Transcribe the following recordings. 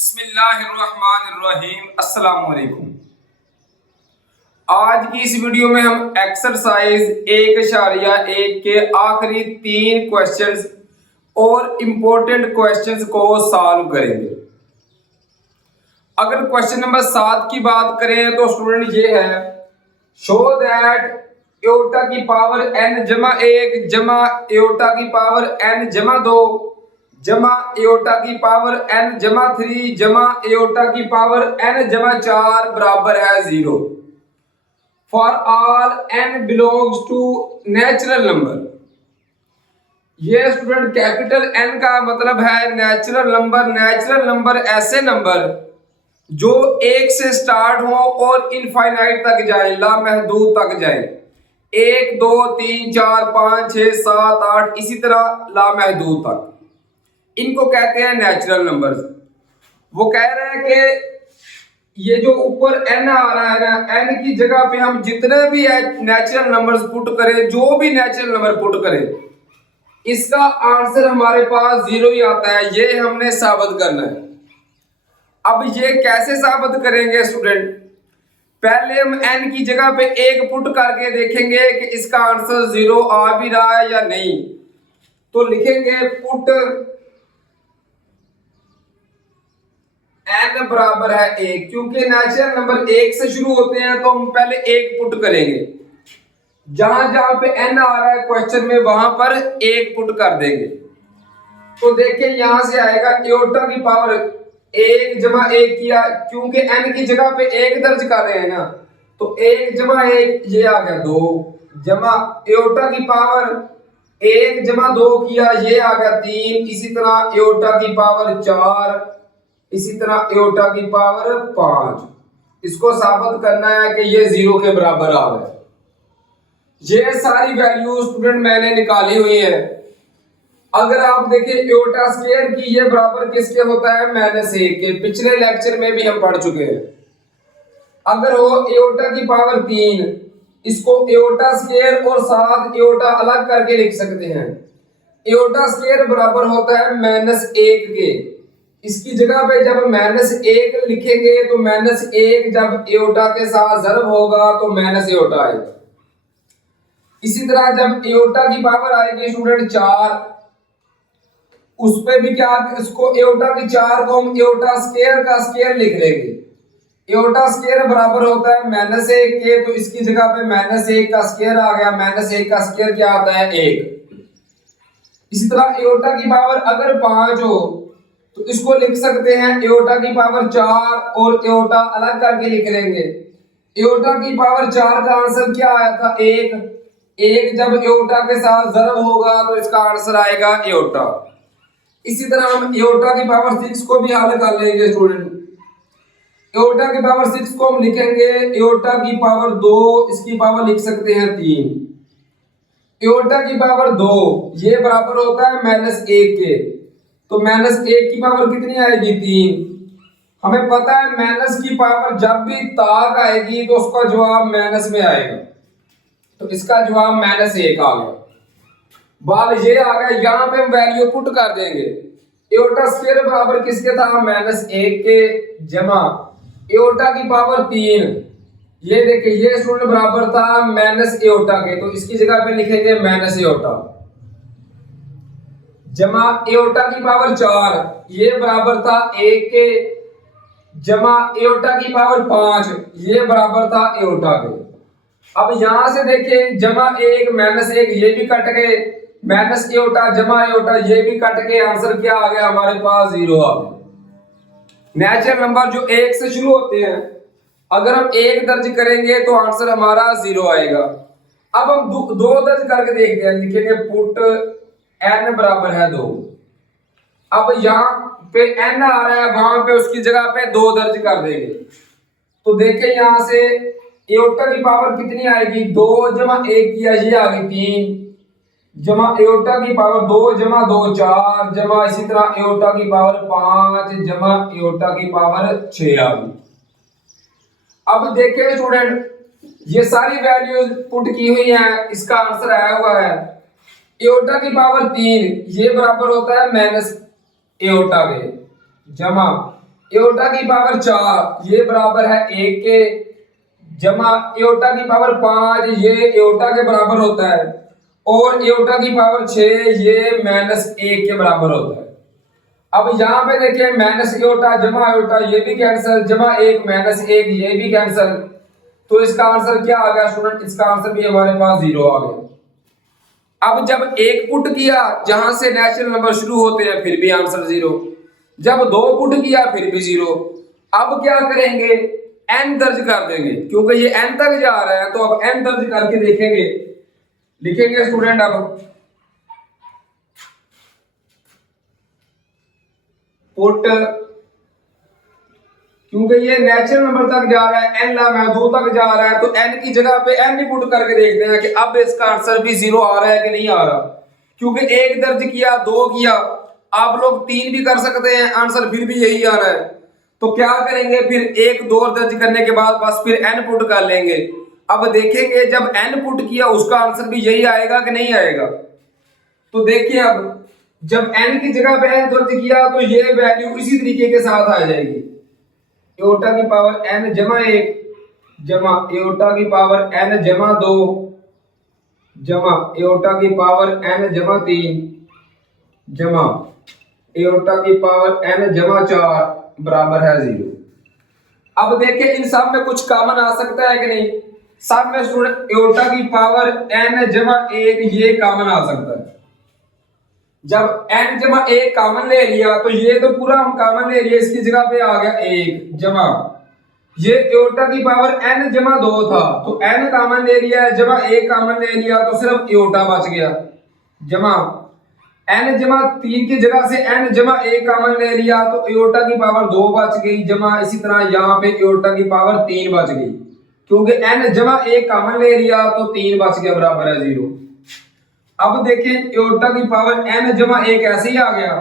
बिस्मिल्लाहिर्रहमानिर्रहीम। अस्सलाम वालेकुम। आज की इस वीडियो में हम एक्सरसाइज 1.1 के आखिरी 3 क्वेश्चंस और इंपॉर्टेंट क्वेश्चंस को सॉल्व करेंगे। अगर क्वेश्चन नंबर 7 की बात करें तो स्टूडेंट ये है, शो दैट एओटा की पावर n जमा 1 जमा एओटा की पावर n जमा 2 जमा एओटा की पावर n जमा 3 जमा एओटा की पावर n जमा 4 बराबर है 0 for all n belongs to natural number. ये स्टूडेंट कैपिटल N का मतलब है नेचुरल नंबर। नेचुरल नंबर ऐसे नंबर जो 1 से स्टार्ट हो और इनफाइनाइट तक जाए, लामहदूद तक जाए। 1 2 3 4 5 6 7 8 इसी तरह लामहदूद तक, इनको कहते हैं नेचुरल नंबर्स। वो कह रहे हैं कि ये जो ऊपर n आ रहा है ना, n की जगह पे हम जितने भी नेचुरल नंबर्स पुट करें, जो भी नेचुरल नंबर पुट करें, इसका आंसर हमारे पास 0 ही आता है। ये हमने साबित करना है। अब ये कैसे साबित करेंगे स्टूडेंट? पहले हम n की जगह पे 1 पुट करके देखेंगे कि इसका आंसर 0 आ भी रहा है या नहीं। तो लिखेंगे पुट n बराबर है 1। क्योंकि नेचुरल नंबर 1 से शुरू होते हैं तो हम पहले 1 पुट करेंगे। जहां जहां पे n आ रहा है क्वेश्चन में वहां पर 1 पुट कर देंगे। तो देखिए यहां से आएगा एओटा की पावर 1 जमा 1 किया, क्योंकि n की जगह पे 1 दर्ज कर रहे हैं ना, तो 1 जमा 1 ये आ गया 2 जमा एओटा की पावर 1 जमा 2 किया, ये आ गया 3। इसी तरह एओटा की पावर 4, इसी तरह एओटा की पावर 5। इसको साबित करना है कि ये 0 के बराबर आ रहा है। ये सारी वैल्यू स्टूडेंट मैंने निकाली हुई है। अगर आप देखें एओटा स्क्वायर की, ये बराबर किसके होता है? -1 के। पिछले लेक्चर में भी हम पढ़ चुके हैं। अगर हो एओटा की पावर 3, इसको एओटा स्क्वायर और साथ एओटा अलग करके लिख सकते हैं। एओटा स्क्वायर बराबर होता है -1 के। इसकी जगह पे जब -1 लिखेंगे तो -1 जब एओटा के साथ ज़र्ब होगा तो माइनस एओटा आएगा। इसी तरह जब एओटा की पावर आएगी स्टूडेंट 4, उस पे भी क्या, इसको एओटा की 4 को हम एओटा स्क्वायर का स्क्वायर लिख लेंगे। एओटा स्क्वायर बराबर होता है -1 के, तो इसकी जगह पे -1 का स्क्वायर आ गया। -1 का स्क्वायर क्या आता है? 1। इसी तरह एओटा की पावर अगर 5 हो तो इसको लिख सकते हैं एओटा की पावर 4 और एओटा अलग करके लिख लेंगे। एओटा की पावर 4 का आंसर क्या आया था? 1 जब एओटा के साथ ज़र्ब होगा तो इसका आंसर आएगा एओटा। इसी तरह हम एओटा की पावर 6 को भी हल कर लेंगे स्टूडेंट। एओटा की पावर 6 को हम लिखेंगे एओटा की पावर 2, इसकी पावर लिख सकते हैं 3। एओटा की पावर 2 ये बराबर होता है -1 के, तो -1 की पावर कितनी आएगी? 3। हमें पता है माइनस की पावर जब भी ताक आएगी तो उसका जवाब माइनस में आएगा, तो इसका जवाब -1 आ गया। बाल ये आ गया। यहाँ पे हम वैल्यू पुट कर देंगे। एओटा स्क्वायर बराबर किसके था? -1 के जमा एओटा की पावर 3। ये देखिए ये स्टूडेंट बराबर था माइनस एओटा के, तो इसकी जगह पे लिखेंगे माइनस एओटा जमा एओटा की पावर 4, ये बराबर था 1 के जमा एओटा की पावर 5, ये बराबर था एओटा के। अब यहां से देखिए जमा 1 -1 ये भी कट गए, माइनस एओटा जमा एओटा ये भी कट गए। आंसर क्या आ गया हमारे पास? 0 आ गया। नेचुरल नंबर जो 1 से शुरू होते हैं, अगर हम 1 दर्ज करेंगे तो आंसर हमारा 0 आएगा। अब हम 2 दर्ज करके देखते हैं। लिखेंगे पुट n बराबर है 2। अब यहाँ पे n आ रहा है, वहां पे उसकी जगह पे 2 दर्ज कर देंगे। तो देखें यहां से एओटा की पावर कितनी आएगी? 2 जमा 1 किया, ये आ गई 3 जमा एओटा की पावर 2 जमा 2 4 जमा इसी तरह एओटा की पावर 5 जमा एओटा की पावर 6 आ गई। अब देखें स्टूडेंट ये सारी वैल्यूज पुट की हुई हैं, इसका आंसर आया हुआ है एओटा की पावर 3, ये बराबर होता है माइनस एओटा के जमा एओटा की पावर 4 ये बराबर है 1 के, जमा एओटा की पावर 5 ये एओटा के बराबर होता है, और एओटा की पावर 6 ये -1 के बराबर होता है। अब यहाँ पे देखिए माइनस एओटा जमा एओटा ये भी कैंसिल, जमा 1 -1 ये भी कैंसिल, तो इसका आंसर क्या आ गया स्टूडेंट? इसका आंसर भी हमारे पास 0 आ गया। अब जब एक पुट किया जहां से नेचुरल नंबर शुरू होते हैं फिर भी आंसर 0, जब 2 पुट किया फिर भी 0। अब क्या करेंगे? n दर्ज कर देंगे, क्योंकि ये n तक जा रहा है तो अब n दर्ज करके देखेंगे, लिखेंगे स्टूडेंट। अब पुट, क्योंकि ये नेचुरल नंबर तक जा रहा है, n लामहदूद तक जा रहा है, तो n की जगह पे n ही पुट करके देखते हैं कि अब इसका आंसर भी 0 आ रहा है कि नहीं आ रहा। क्योंकि 1 दर्ज किया, 2 किया, आप लोग 3 भी कर सकते हैं, आंसर फिर भी यही आ रहा है। तो क्या करेंगे फिर? 1 2 दर्ज करने के बाद बस फिर n पुट कर लेंगे। अब देखेंगे जब n पुट किया उसका आंसर भी यही आएगा कि नहीं आएगा। तो देखिए अब जब n की जगह पे n दर्ज किया तो ये वैल्यू इसी तरीके के साथ आ जाएगी, एओटा की पावर n जमा 1 जमा एओटा की पावर n जमा 2 जमा एओटा की पावर n जमा 3 जमा एओटा की पावर n जमा 4 बराबर है 0। अब देखिए इन सब में कुछ कॉमन आ सकता है कि नहीं? सब में स्टूडेंट एओटा की पावर n जमा 1 ये कॉमन आ सकता है। जब n जमा 1 कॉमन ले लिया तो ये तो पूरा हम कॉमन ले लिया, इसकी जगह पे आ गया 1 जमा ये एओटा की पावर n जमा 2 था तो n कॉमन ले लिया है, जमा 1 कॉमन ले लिया तो सिर्फ एओटा बच गया, जमा n जमा 3 की जगह से n जमा 1 कॉमन ले लिया तो एओटा की पावर 2 बच गई, जमा इसी तरह यहाँ पे एओटा की पावर 3 बच गई, क्योंकि n जमा 1 कॉमन ले लिया तो 3 बच गया बराबर है 0। अब देखिए एओटा की पावर n जमा 1 ऐसे ही आ गया,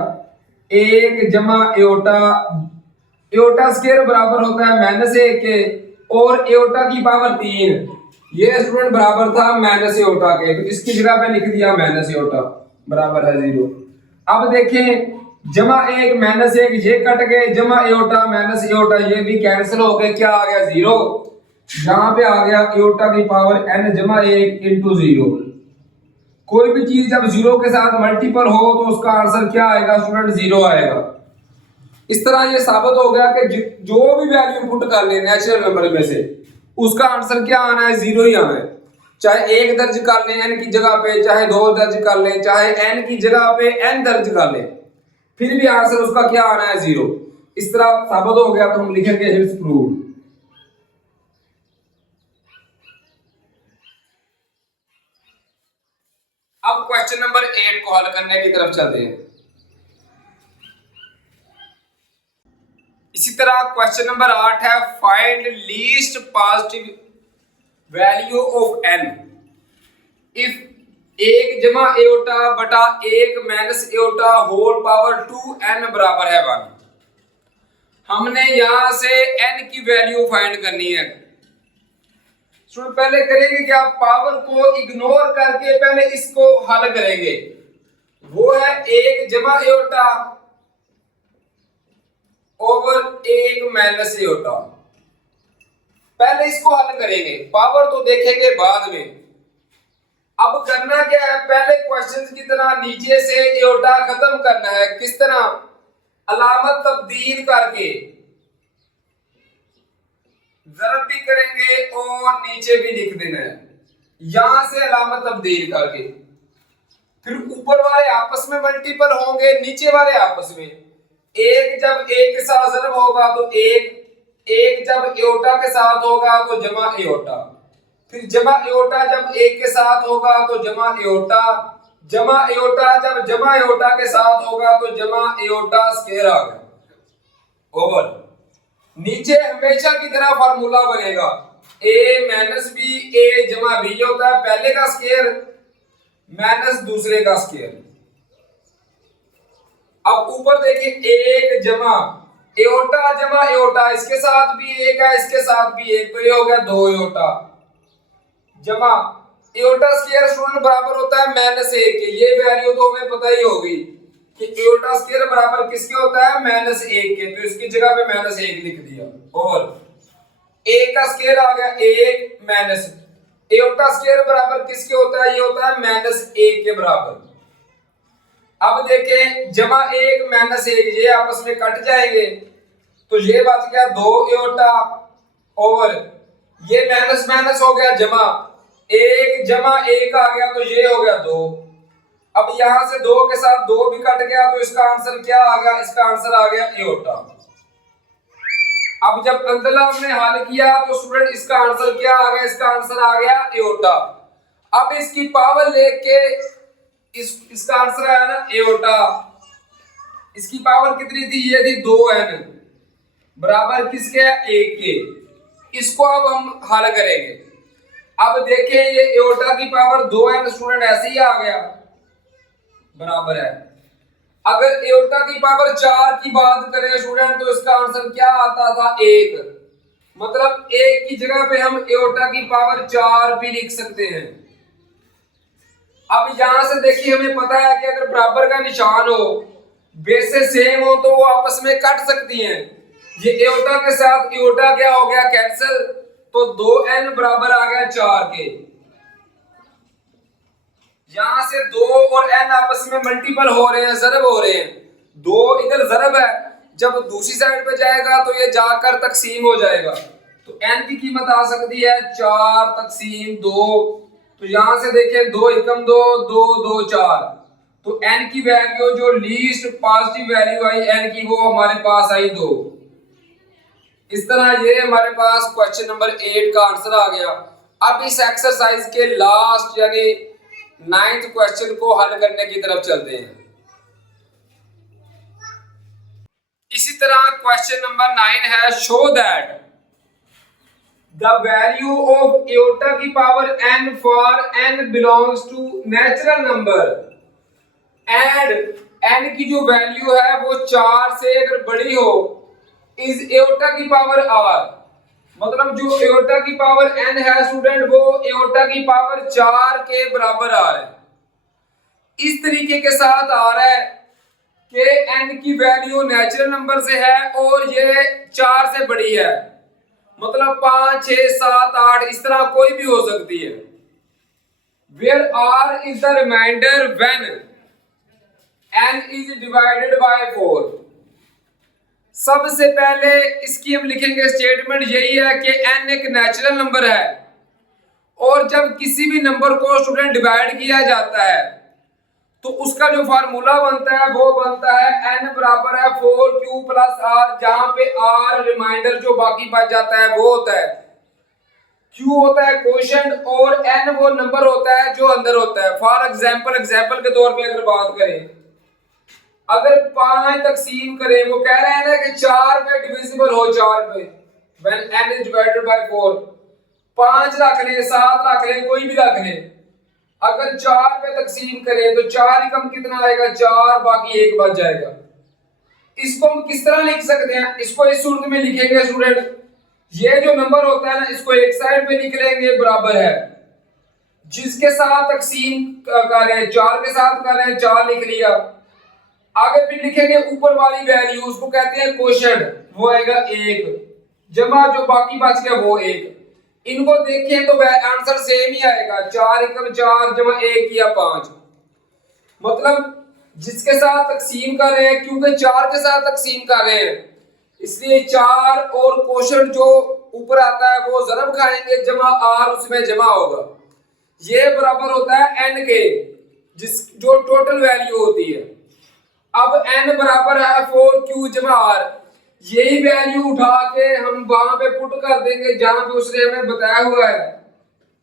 1 जमा एओटा, एओटा स्क्वायर बराबर होता है -1 के, और एओटा की पावर 3 ये स्टूडेंट बराबर था -एओटा के, तो इसकी जगह पे लिख दिया -एओटा बराबर है 0। अब देखें जमा 1 -1 ये कट गए, जमा एओटा -एओटा ये भी कैंसिल हो गए, क्या आ गया 0। यहाँ पे आ गया एओटा की पावर n जमा 1 इंटू 0। कोई भी चीज जब 0 के साथ मल्टीपल हो तो उसका आंसर क्या आएगा स्टूडेंट? 0 आएगा। इस तरह ये साबित हो गया कि जो भी वैल्यू पुट कर ले नेचुरल नंबर में से उसका आंसर क्या आना है? 0 ही आना है। चाहे 1 दर्ज कर ले n की जगह पे, चाहे 2 दर्ज कर ले, चाहे n की जगह पे n दर्ज कर ले, फिर भी आंसर उसका क्या आना है? 0। इस तरह साबित हो गया तो हम लिखेंगे इट्स प्रूव्ड। अब क्वेश्चन नंबर 8 को हल करने की तरफ चलते हैं। इसी तरह क्वेश्चन नंबर 8 है find least positive value of n if 1 जमा एओटा बटा 1 minus aorta whole power 2n बराबर है 1। हमने यहां से n की वैल्यू फाइंड करनी है। तो पहले करेंगे क्या? पावर को इग्नोर करके पहले इसको हल करेंगे, वो है 1 जमा एओटा ओवर 1 माइनस एओटा। पहले इसको हल करेंगे, पावर तो देखेंगे बाद में। अब करना क्या है? पहले क्वेश्चन की तरह नीचे से एओटा खत्म करना है। किस तरह? अलामत तब्दील करके, जरब भी करेंगे और नीचे भी लिख देना है, यहां से अलामत तब्दील करके। फिर ऊपर वाले आपस में मल्टीपल होंगे, नीचे वाले आपस में। 1 जब 1 के साथ जरब होगा तो 1 जब एओटा के साथ होगा तो जमा एओटा, फिर जमा एओटा जब 1 के साथ होगा तो जमा एओटा, जमा एओटा जब जमा एओटा के साथ होगा तो जमा एओटा स्क्वायर आ गया ओवर। नीचे हमेशा की तरह फार्मूला बनेगा a माइनस बी, a जमा बी होता है पहले का स्क्वायर माइनस दूसरे का स्क्वायर। अब ऊपर देखिए 1 जमा एओटा जमा एओटा, इसके साथ भी 1 है, इसके साथ भी 1, तो ये हो गया 2 एओटा जमा एओटा स्क्वायर स्टूडेंट बराबर होता है -1 के। ये वैल्यू तो हमें पता ही होगी, कि एओर्टा स्क्वायर बराबर किसके होता है, -1 के, तो इसकी जगह पे -1 लिख दिया। और a का स्क्वायर आ गया 1 माइनस, एओर्टा स्क्वायर बराबर किसके होता है, ये होता है -1 के बराबर। अब देखें जमा 1 -1 ये आपस में कट जाएंगे, तो ये बच गया 2 एओर्टा, और ये माइनस माइनस हो गया जमा, 1 जमा 1 आ गया तो ये हो गया 2। अब यहां से 2 के साथ 2 भी कट गया, तो इसका आंसर क्या आ गया, इसका आंसर आ गया एओर्टा। अब जब अंतला हमने हल किया तो स्टूडेंट इसका आंसर क्या आ गया, इसका आंसर आ गया एओर्टा। अब इसकी पावर लेके इसका आंसर आया ना एओर्टा। इसकी पावर कितनी थी, ये थी 2n बराबर किसके, 1 के। इसको अब हम हल करेंगे। अब देखें ये एओर्टा की पावर 2n स्टूडेंट ऐसे ही आ गया बराबर है। अगर एओर्टा की पावर 4 की बात करें स्टूडेंट तो इसका आंसर क्या आता था, 1। मतलब 1 की जगह पे हम एओर्टा की पावर 4 भी लिख सकते हैं। अब यहां से देखिए हमें पता है कि अगर बराबर का निशान हो, बेसे सेम हो, तो वो आपस में कट सकती हैं। ये एओर्टा के साथ एओर्टा क्या हो गया, कैंसिल, तो 2n बराबर आ गया 4 के। यहां से 2 और n आपस में मल्टीपल हो रहे हैं, ज़रब हो रहे हैं। 2 इधर ज़रब है, जब दूसरी साइड पे जाएगा तो ये जाकर तकसीम हो जाएगा, तो n की कीमत आ सकती है 4 तकसीम 2। तो यहां से देखें 2 एकम 2, 2 2 4, तो n की वैल्यू जो लीस्ट पॉजिटिव वैल्यू आई n की, वो हमारे पास आई 2। इस तरह ये हमारे पास क्वेश्चन नंबर 8 का आंसर आ गया। अब इस एक्सरसाइज के लास्ट यानी 9th क्वेश्चन को हल करने की तरफ चलते हैं। इसी तरह क्वेश्चन नंबर 9 है, show that the value of aorta की power n for n belongs to natural number and n की जो वैल्यू है वो 4 से अगर बड़ी हो, इज एओर्टा की पावर r। मतलब जो एओर्टा की पावर n है स्टूडेंट, वो एओर्टा की पावर 4 के बराबर आ रहा है। इस तरीके के साथ आ रहा है कि n की वैल्यू नेचुरल नंबर से है और ये 4 से बड़ी है, मतलब 5 6 7 8 इस तरह कोई भी हो सकती है। Where r is the remainder when n is divided by 4। सबसे पहले इसकी हम लिखेंगे स्टेटमेंट यही है कि n एक नेचुरल नंबर है, और जब किसी भी नंबर को स्टूडेंट डिवाइड किया जाता है तो उसका जो फार्मूला बनता है वो बनता है n बराबर है 4q प्लस r, जहां पे r रिमाइंडर जो बाकी बच जाता है वो होता है, q होता है कोशेंट, और n वो नंबर होता है जो अंदर होता है। फॉर एग्जाम्पल के तौर पे अगर बात करें, अगर 5 तकसीम करें, वो कह रहे हैं ना कि 4 पे डिविजिबल हो 4 पे, when n is divided by 4, 5 रख लें 7 रख लें कोई भी रख लें, अगर 4 पे तकसीम करें तो 4 ही कम कितना आएगा, 4 बाकी 1 बच जाएगा। इसको हम किस तरह लिख सकते हैं, इसको इस सूरत में लिखेंगे स्टूडेंट, ये जो नंबर होता है ना इसको एक साइड पे लिख लेंगे बराबर है, जिसके साथ तकसीम कर रहे हैं 4 के साथ कर रहे हैं 4 लिख लिया। आगे फिर लिखेंगे ऊपर वाली वैल्यू, उसको कहते हैं कोशेंट, वो आएगा 1 जमा जो बाकी बच गया वो 1। इनको देखें तो आंसर सेम ही आएगा, 4 एकम 4 जमा 1 किया 5। मतलब जिसके साथ तकसीम कर रहे हैं, क्योंकि 4 के साथ तकसीम कर रहे हैं इसलिए 4 और कोशेंट जो ऊपर आता है वो ज़रब खाएंगे, जमा r उसमें जमा होगा, ये बराबर होता है n के, जिस जो टोटल वैल्यू होती है। अब n बराबर है 4q जमा r, यही वैल्यू उठा के हम वहां पे पुट कर देंगे जहां पे उसने हमें बताया हुआ है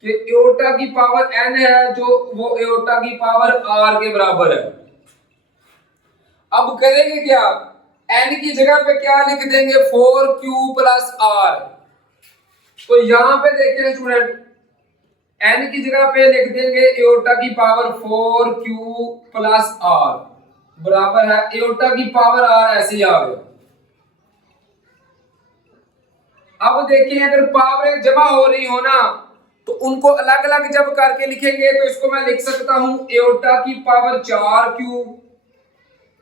कि एओर्टा की पावर n है, जो वो एओर्टा की पावर r के बराबर है। अब करेंगे क्या, n की जगह पे क्या लिख देंगे, 4q प्लस r। तो यहां पे देखें स्टूडेंट, n की जगह पे लिख देंगे एओर्टा की पावर 4q प्लस r बराबर है एओर्टा की पावर r, ऐसे ही आ गया। अब देखिए अगर पावर जमा हो रही हो ना तो उनको अलग अलग जब करके लिखेंगे, तो इसको मैं लिख सकता हूं एओर्टा की पावर 4q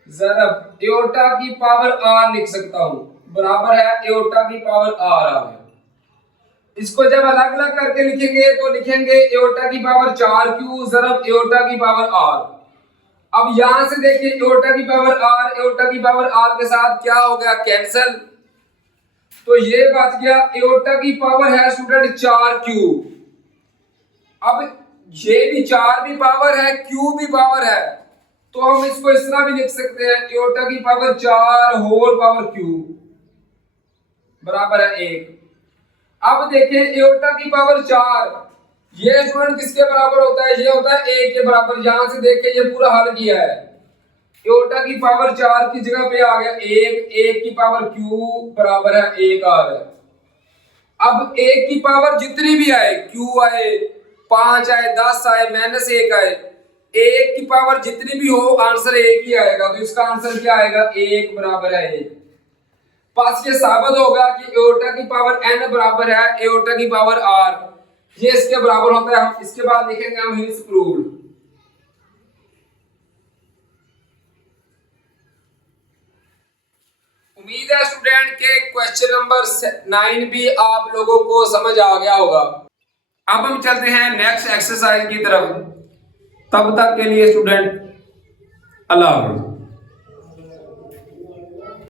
ज़रब एओर्टा की पावर आर लिख सकता हूं, बराबर है एओर्टा की पावर आर आ गया। इसको जब अलग अलग करके लिखेंगे तो लिखेंगे एओर्टा की पावर 4Q ज़रब एओर्टा की पावर आर। अब यहां से देखिए एओर्टा की पावर आर एओर्टा की पावर आर के साथ क्या हो गया, कैंसल। तो ये बच गया एओर्टा की पावर है स्टूडेंट 4Q। अब ये भी 4 भी पावर है, Q भी पावर है, तो हम इसको इस तरह भी लिख सकते हैं एओर्टा की पावर 4 होल पावर Q बराबर है 1। अब देखिए एओर्टा की पावर 4 ये स्टूडेंट किसके बराबर होता है, ये होता है 1 के बराबर। यहां से देख के ये पूरा हल किया है, एओर्टा की पावर 4 की जगह पे आ गया 1 की पावर Q बराबर है 1 आ रहा है। अब 1 की पावर जितनी भी आए, Q आए, 5 आए, 10 आए, -1 आए, 1 की पावर जितनी भी हो आंसर 1 ही आएगा। तो इसका आंसर क्या आएगा, 1 बराबर है 1। पास ये साबित होगा कि एओर्टा की पावर n बराबर है एओर्टा की पावर r, ये इसके बराबर होता है। हम इसके बाद लिखेंगे हम हिंस प्रूव्ड। उम्मीद है स्टूडेंट के क्वेश्चन नंबर 9 भी आप लोगों को समझ आ गया होगा। अब हम चलते हैं नेक्स्ट एक्सरसाइज की तरफ। तब तक के लिए स्टूडेंट अल्लाह हाफ़िज़।